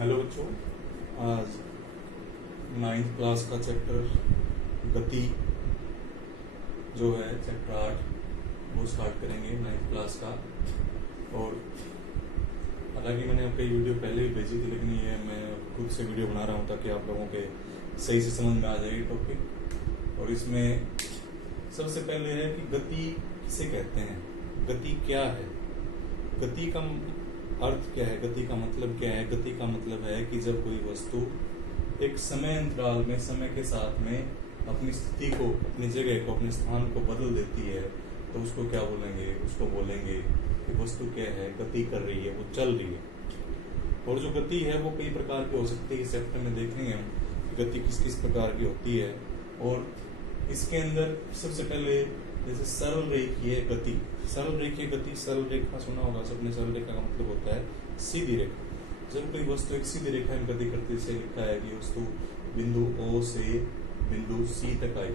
Hello बच्चों, आज 9th class का चैप्टर गति जो है चैप्टर 8 वो स्टार्ट करेंगे 9th क्लास का। और हालांकि मैंने कई वीडियो पहले भी भेजी थी, लेकिन ये मैं खुद से वीडियो बना रहा हूँ ताकि आप लोगों के सही से समझ में आ जाए टॉपिक। और इसमें सबसे पहले है कि गति किसे कहते हैं, गति क्या है, गति का अर्थ क्या है, गति का मतलब क्या है। गति का मतलब है कि जब कोई वस्तु एक समय अंतराल में समय के साथ में अपनी स्थिति को, अपनी जगह को, अपने स्थान को बदल देती है तो उसको क्या बोलेंगे, उसको बोलेंगे कि वस्तु क्या है, गति कर रही है, वो चल रही है। और जो गति है वो कई प्रकार की हो सकती है। इस चैप्टर में देखेंगे हम कि गति किस किस प्रकार की होती है। और इसके अंदर सबसे पहले जैसे सरल रेखीय गति, सरल रेखीय गति, सरल रेखा सुना होगा सबने। सरल रेखा का मतलब होता है सीधी रेखा। जब कोई वस्तु एक सीधी रेखा में गति करती है, लिखा है कि वस्तु बिंदु O से बिंदु C तक आई,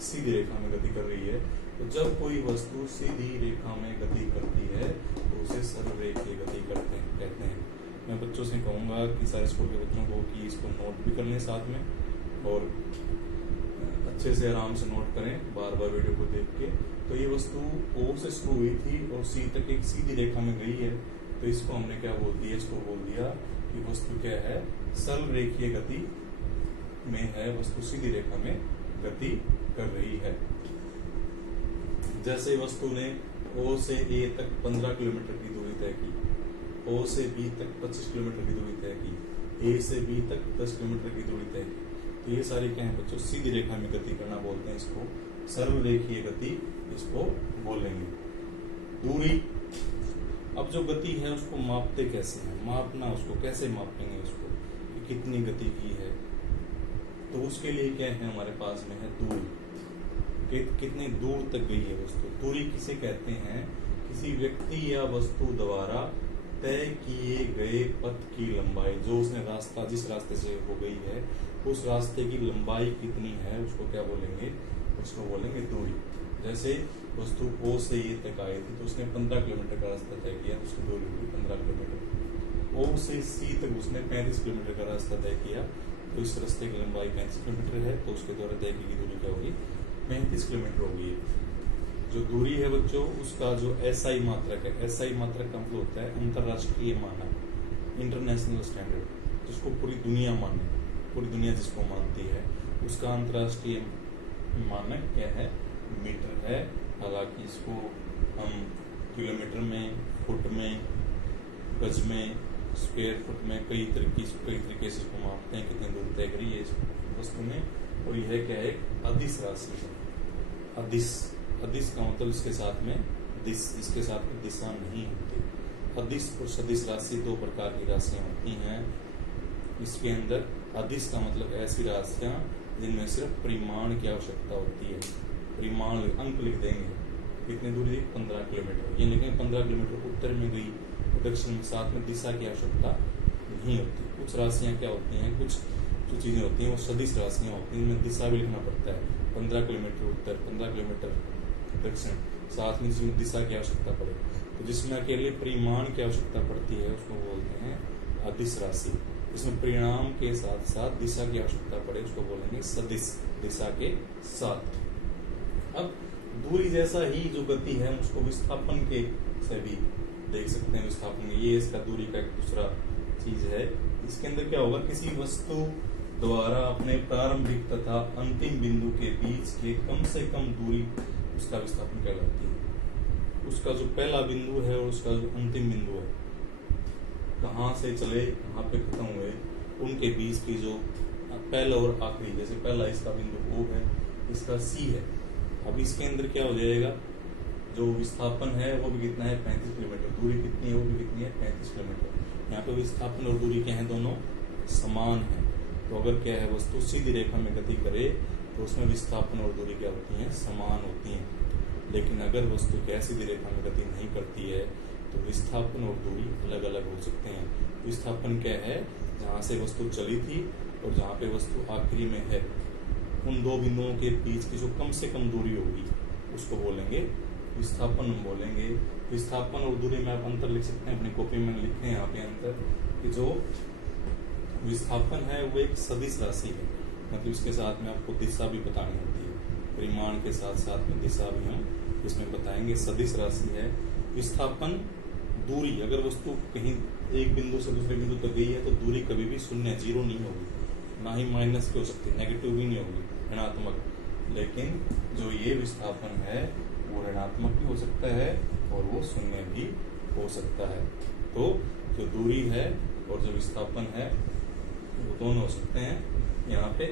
सीधी रेखा में गति कर रही है। तो जब कोई वस्तु सीधी रेखा में गति करती है तो उसे सरल रेखीय गति कहते हैं। मैं बच्चों से कहूँगा कि सारे स्कूल के बच्चों को कि इसको नोट भी कर लें साथ में, और अच्छे से आराम से नोट करें बार बार वीडियो को देख के। तो ये वस्तु O से शुरू हुई थी और C तक एक सीधी रेखा में गई है, तो इसको हमने क्या बोल दिया, इसको बोल दिया कि वस्तु क्या है, सरल रेखीय गति में है, वस्तु सीधी रेखा में गति कर रही है। जैसे वस्तु ने O से A तक 15 किलोमीटर की दूरी तय की, O से B तक 25 किलोमीटर की दूरी तय की, A से B तक 10 किलोमीटर की दूरी तय की, तो ये सारी क्या है बच्चों, सीधी रेखा में गति करना बोलते हैं इसको, सरल रेखीय गति इसको बोलेंगे। दूरी, अब जो गति है उसको मापते कैसे हैं, मापना उसको कैसे मापेंगे, उसको कि कितनी गति की है। तो उसके लिए क्या है हमारे पास में है दूरी, कितनी दूर तक गई है वस्तु। दूरी किसे कहते हैं, किसी व्यक्ति या वस्तु द्वारा तय किए गए पथ की लंबाई, जो उसने रास्ता, जिस रास्ते से वो गई है उस रास्ते की लंबाई कितनी है, उसको क्या बोलेंगे, उसको बोलेंगे दूरी। जैसे वस्तु O से A तक आई थी तो उसने 15 किलोमीटर का रास्ता तय किया, तो उसकी दूरी हुई 15 किलोमीटर। O से C तक उसने 35 किलोमीटर का रास्ता तय किया, तो इस रास्ते की लंबाई 35 किलोमीटर है, तो उसके द्वारा तय की दूरी क्या होगी, 35 किलोमीटर होगी। जो दूरी है बच्चों, उसका जो SI मात्रक है, SI मात्रक का मतलब होता है अंतरराष्ट्रीय मानक, इंटरनेशनल स्टैंडर्ड, जिसको पूरी दुनिया माने, पूरी दुनिया जिसको मानती है, उसका अंतरराष्ट्रीय मानक क्या है, मीटर है। हालांकि इसको हम किलोमीटर में, फुट में, गज में, स्क्वायर फुट में, कई तरीके से इसको मापते हैं, कितनी दूर तय करी है इस वस्तु ने। और यह क्या है, अदिश राशि है। अदिश का मतलब इसके साथ में दिश, इसके साथ में दिशा नहीं होती। अदिश और सदिश राशि दो प्रकार की राशियां होती हैं। इसके अंदर अदिश का मतलब ऐसी राशियां जिनमें सिर्फ परिमाण की आवश्यकता होती है। परिमाण अंक लिख देंगे, कितनी दूरी, 15 किलोमीटर, ये लिखेंगे 15 किलोमीटर उत्तर में गई, दक्षिण में, साथ में दिशा की आवश्यकता नहीं होती। कुछ राशियां क्या होती हैं, कुछ जो चीजें होती हैं वो सदिश राशियां होती हैं, इनमें दिशा भी लिखना पड़ता है। 15 किलोमीटर उत्तर, 15 किलोमीटर दक्षिण, साथ में जिसमें दिशा की आवश्यकता पड़े। तो जिसमें अकेले परिमाण की आवश्यकता पड़ती है उसको बोलते हैं अदिश राशि। इसमें परिणाम के साथ साथ दिशा की आवश्यकता पड़े उसको बोलेंगे सदिश, दिशा के साथ। अब दूरी जैसा ही जो गति है उसको विस्थापन के से भी देख सकते हैं। विस्थापन, ये इसका दूरी का एक दूसरा चीज है। इसके अंदर क्या होगा, किसी वस्तु द्वारा अपने प्रारंभिक तथा अंतिम बिंदु के बीच के कम से कम दूरी उसका विस्थापन कहलाती है। उसका जो पहला बिंदु है और उसका जो अंतिम बिंदु है, कहाँ से चले कहाँ पे खत्म हुए, उनके बीच की जो पहला और आखिरी, जैसे पहला इसका बिंदु O है, इसका C है। अब इसके अंदर क्या हो जाएगा, जो विस्थापन है वो भी कितना है, 35 किलोमीटर। दूरी कितनी है, वो भी कितनी है, 35 किलोमीटर। यहाँ पे विस्थापन और दूरी क्या है, दोनों समान है। तो अगर क्या है, वस्तु सीधी रेखा में गति करे तो उसमें विस्थापन और दूरी क्या होती है, समान होती है। लेकिन अगर वस्तु क्या सीधी रेखा में गति नहीं करती है तो विस्थापन और दूरी अलग अलग हो सकते हैं। विस्थापन क्या है, जहाँ से वस्तु चली थी और जहाँ पे वस्तु आखिरी में है, उन दो बिंदुओं के बीच की जो कम से कम दूरी होगी उसको बोलेंगे विस्थापन, हम बोलेंगे। विस्थापन और दूरी में आप अंतर लिख सकते हैं, अपनी कॉपी में लिखे हैं यहाँ पे अंतर, कि जो विस्थापन है वो एक सदिश राशि है, मतलब इसके साथ में आपको दिशा भी बतानी होती है, परिमाण के साथ साथ में दिशा भी हम इसमें बताएंगे। सदिश राशि है। विस्थापन दूरी, अगर वस्तु कहीं एक बिंदु से दूसरे बिंदु तक गई है तो दूरी कभी भी शून्य जीरो नहीं होगी, ना ही माइनस की हो सकती है, नेगेटिव भी नहीं होगी, ऋणात्मक। लेकिन जो ये विस्थापन है वो ऋणात्मक भी हो सकता है और वो शून्य भी हो सकता है। तो जो दूरी है और जो विस्थापन है वो दोनों हो सकते हैं। यहाँ पे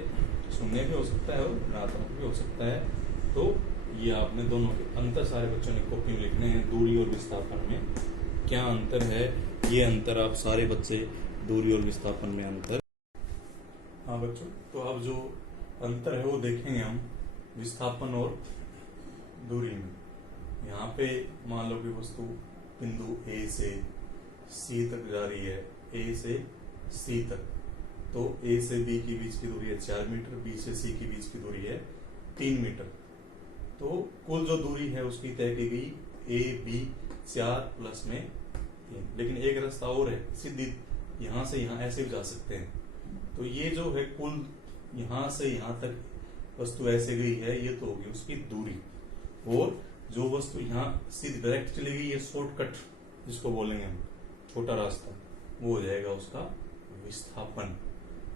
शून्य भी हो सकता है और ऋणात्मक भी हो सकता है। तो ये आपने दोनों के अंतर सारे बच्चों ने कॉपी में लिखने हैं। दूरी और विस्थापन में क्या अंतर है, ये अंतर आप सारे बच्चे दूरी और विस्थापन में अंतर। हाँ बच्चों, तो अब जो अंतर है वो देखेंगे हम विस्थापन और दूरी में। यहाँ पे मान लो कि वस्तु बिंदु ए से सी तक जा रही है, ए से सी तक, तो ए से बी के बीच की दूरी है 4 मीटर, बी से सी के बीच की दूरी है 3 मीटर। तो कुल जो दूरी है उसकी तय की गई ए बी 4 प्लस में 3। लेकिन एक रास्ता और है, सीधी यहां से यहां ऐसे भी जा सकते हैं। तो ये जो है कुल यहां से यहां तक वस्तु ऐसे गई है, ये तो होगी उसकी दूरी। और जो वस्तु यहाँ सीधी डायरेक्ट चली गई, ये शॉर्टकट जिसको बोलेंगे हम, छोटा रास्ता, वो हो जाएगा उसका विस्थापन।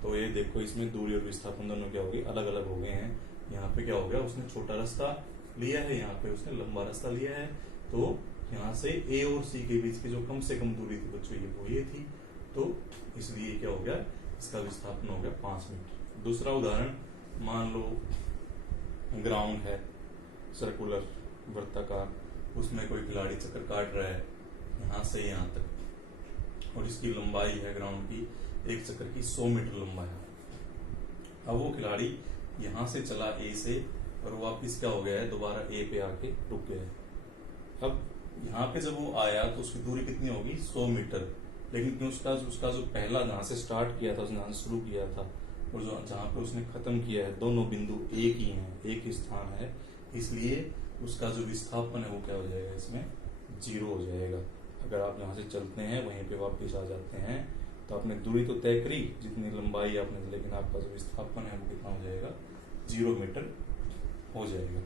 तो ये देखो इसमें दूरी और विस्थापन दोनों क्या हो गए, अलग अलग हो गए हैं। यहाँ पे क्या हो गया, उसने छोटा रास्ता लिया है, यहाँ पे उसने लंबा रास्ता लिया है। तो यहाँ से ए और सी के बीच की जो कम से कम दूरी थी बच्चों वो ये थी, तो इसलिए क्या हो गया, इसका विस्थापन हो गया 5 मीटर। दूसरा उदाहरण, मान लो ग्राउंड है सर्कुलर वृत्ताकार, उसमें कोई खिलाड़ी चक्कर काट रहा है यहाँ से यहाँ तक, और इसकी लंबाई है ग्राउंड की, एक चक्कर की 100 मीटर लंबा है। अब वो खिलाड़ी यहाँ से चला ए से और वापिस क्या हो गया है, दोबारा ए पे आके रुक गया है। अब यहाँ पे जब वो आया तो उसकी दूरी कितनी होगी, 100 मीटर। लेकिन क्यों उसका जो पहला जहां से स्टार्ट किया था, उसने जहां से शुरू किया था और जो जहां पे उसने खत्म किया है, दोनों बिंदु एक ही हैं, एक ही स्थान है, इसलिए उसका जो विस्थापन है वो क्या हो जाएगा, इसमें 0 हो जाएगा। अगर आप जहां से चलते हैं वहीं पे वापस आ जाते हैं तो आपने दूरी तो तय करी जितनी लंबाई आपने, लेकिन आपका जो विस्थापन है वो कितना हो जाएगा, 0 मीटर हो जाएगा।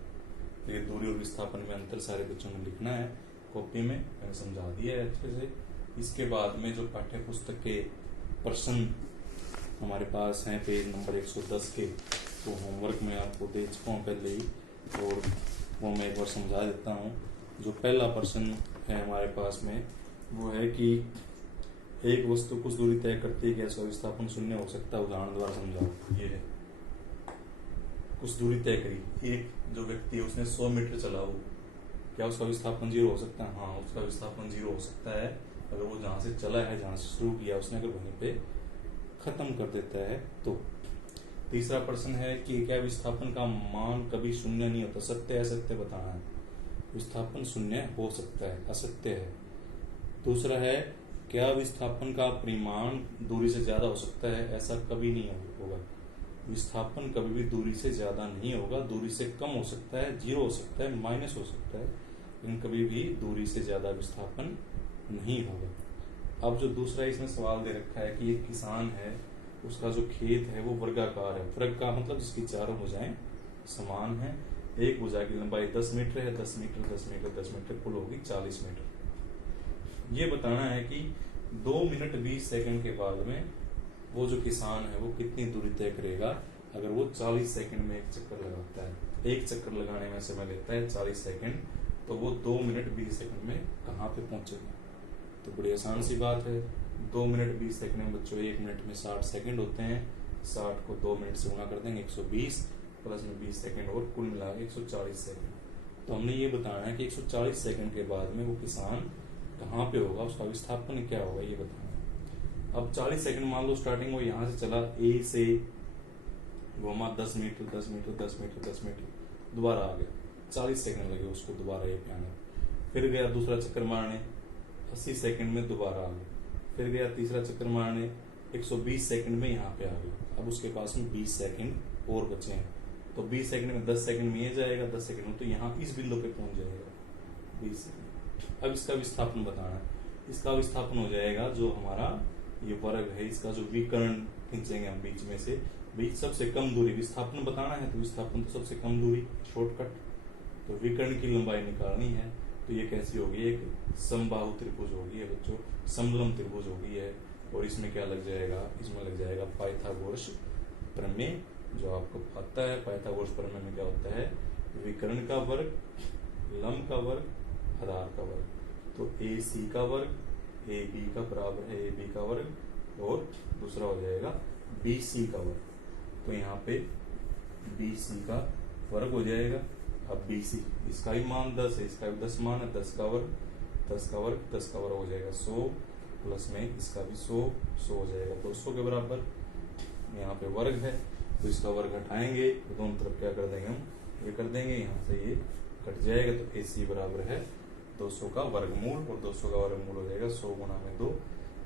तो ये दूरी और विस्थापन में अंतर सारे बच्चों ने लिखना है कॉपी में, मैंने समझा दिया है अच्छे से। इसके बाद में जो पाठ्य पुस्तक के प्रश्न हमारे पास हैं पेज नंबर 110 के, तो होमवर्क में आपको दे चुका हूँ पहले ही, और वो मैं एक बार समझा देता हूँ। जो पहला प्रश्न है हमारे पास में वो है कि एक वस्तु कुछ दूरी तय करती है कि इसका विस्थापन 0 हो सकता है, उदाहरण द्वारा समझाओ। ये है कुछ दूरी तय करी, एक जो व्यक्ति है उसने 100 मीटर चला, वो क्या उसका विस्थापन 0 हो सकता है? हाँ, उसका विस्थापन 0 हो सकता है अगर वो जहां से चला है, जहां से शुरू किया उसने, अगर वहीं पे खत्म कर देता है तो। तीसरा प्रश्न है कि क्या विस्थापन का मान कभी 0 नहीं होता, सत्य है असत्य बताना है। विस्थापन 0 हो सकता है, असत्य है। दूसरा है क्या विस्थापन का परिमाण दूरी से ज्यादा हो सकता है, ऐसा कभी नहीं होगा। विस्थापन कभी भी दूरी से ज्यादा नहीं होगा, दूरी से कम हो सकता है, 0 हो सकता है, माइनस हो सकता है, लेकिन कभी भी दूरी से ज्यादा विस्थापन नहीं होगा। अब जो दूसरा इसमें सवाल दे रखा है कि एक किसान है, उसका जो खेत है वो वर्गाकार है, वर्ग का मतलब जिसकी चारों भुजाएं समान है, एक भुजा की लंबाई 10 मीटर है, 10 मीटर 10 मीटर 10 मीटर कुल होगी 40 मीटर। ये बताना है कि 2 मिनट 20 सेकंड के बाद में वो जो किसान है वो कितनी दूरी तय करेगा अगर वो 40 सेकंड में एक चक्कर लगाता है। एक चक्कर लगाने में समय लेता है 40 सेकंड, तो वो 2 मिनट 20 सेकंड में कहाँ पे पहुंचेगा। तो बड़ी आसान सी बात है, 2 मिनट 20 सेकंड में बच्चों 1 मिनट में 60 सेकंड होते हैं, 60 को 2 मिनट से गुणा कर देंगे 120 प्लस में 20 सेकंड और कुल मिला के 140 सेकंड। तो हमने ये बताना है कि 140 सेकंड के बाद में वो किसान कहाँ पे होगा, उसका विस्थापन क्या होगा ये बताना है। अब 40 सेकंड मान लो स्टार्टिंग वो यहाँ से चला, ए से घूमा 10 मीटर 10 मीटर 10 मीटर 10 मीटर, दोबारा आ गया, 40 सेकंड लगे उसको दोबारा ए पे आने। फिर गया दूसरा चक्कर मारने, 80 सेकंड में दोबारा आ गया। फिर गया तीसरा चक्कर मारने, 120 सेकंड में यहाँ पे आ गया। अब उसके पास में 20 सेकंड और बचे हैं, तो 20 सेकंड में 10 सेकंड में ये जाएगा, 10 सेकंड में तो यहाँ इस बिंदु पे पहुंच जाएगा 20 सेकंड। अब इसका विस्थापन बताना है। इसका विस्थापन हो जाएगा जो हमारा ये वर्ग है, इसका जो विकर्ण खींचेंगे हम बीच में से, बीच सबसे कम दूरी, विस्थापन बताना है तो विस्थापन तो सबसे कम दूरी, शॉर्टकट। तो विकर्ण की लंबाई निकालनी है तो ये कैसी होगी, एक समबाहु त्रिभुज होगी है बच्चों, समलंब त्रिभुज होगी है। और इसमें क्या लग जाएगा, इसमें लग जाएगा पाइथागोरस प्रमेय, जो आपको पता है। पाइथागोरस प्रमेय में क्या होता है, विकर्ण का वर्ग, लंब का वर्ग, आधार का वर्ग। तो ए सी का वर्ग ए बी का बराबर है ए बी का वर्ग, और दूसरा हो जाएगा बी सी का वर्ग। तो यहाँ पे बी सी का वर्ग हो जाएगा। अब बी सी, इसका ही मान 10 है, इसका भी 10 मान है, 10 का वर्ग 10 का वर्ग 10 का वर्ग हो जाएगा 100, प्लस में इसका भी 100 हो जाएगा 200 के बराबर। यहाँ पे वर्ग है तो इसका वर्ग हटाएंगे तो दोनों तरफ क्या कर देंगे हम, ये कर देंगे, यहाँ से ये कट जाएगा। तो ए सी बराबर है 200 का वर्गमूल, और 200 का वर्गमूल हो जाएगा 100 गुना में 2,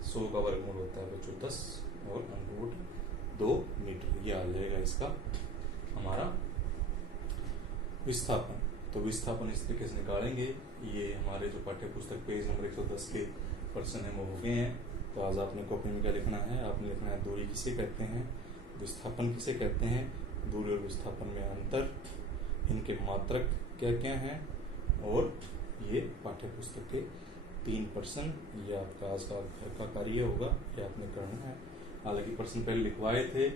100 का वर्गमूल होता है बच्चों 10 और अंडर 2 मीटर। ये आ जाएगा इसका हमारा विस्थापन। तो विस्थापन इस तरीके से निकालेंगे। ये हमारे जो पाठ्य पुस्तक पेज नंबर 110 के प्रश्न है वो हो गए हैं। तो आज आपने कॉपी में क्या लिखना है, आपने लिखना है दूरी किसे कहते हैं, विस्थापन किसे कहते हैं, दूरी और विस्थापन में अंतर, इनके मात्रक क्या क्या हैं, और ये पाठ्य पुस्तक के 3 प्रश्न। ये आपका आज का घर का कार्य होगा, ये आपने करना है। हालांकि प्रश्न पहले लिखवाए थे,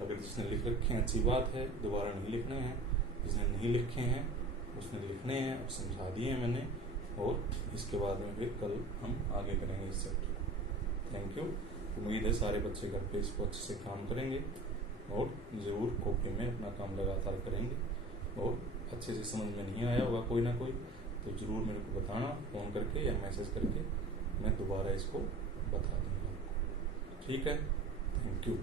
अगर जिसने लिख रखे हैं अच्छी बात है, दोबारा नहीं लिखने हैं। जिसने नहीं लिखे हैं उसने लिखने हैं, और समझा दिए हैं मैंने। और इसके बाद में फिर कल हम आगे करेंगे इस चैप्टर। Thank you. उम्मीद है सारे बच्चे घर पे इसको अच्छे से काम करेंगे और जरूर कॉपी में अपना काम लगातार करेंगे। और अच्छे से समझ में नहीं आया होगा कोई ना कोई तो जरूर मेरे को बताना, फोन करके या मैसेज करके, मैं दोबारा इसको बता दूंगा। ठीक है, थैंक यू।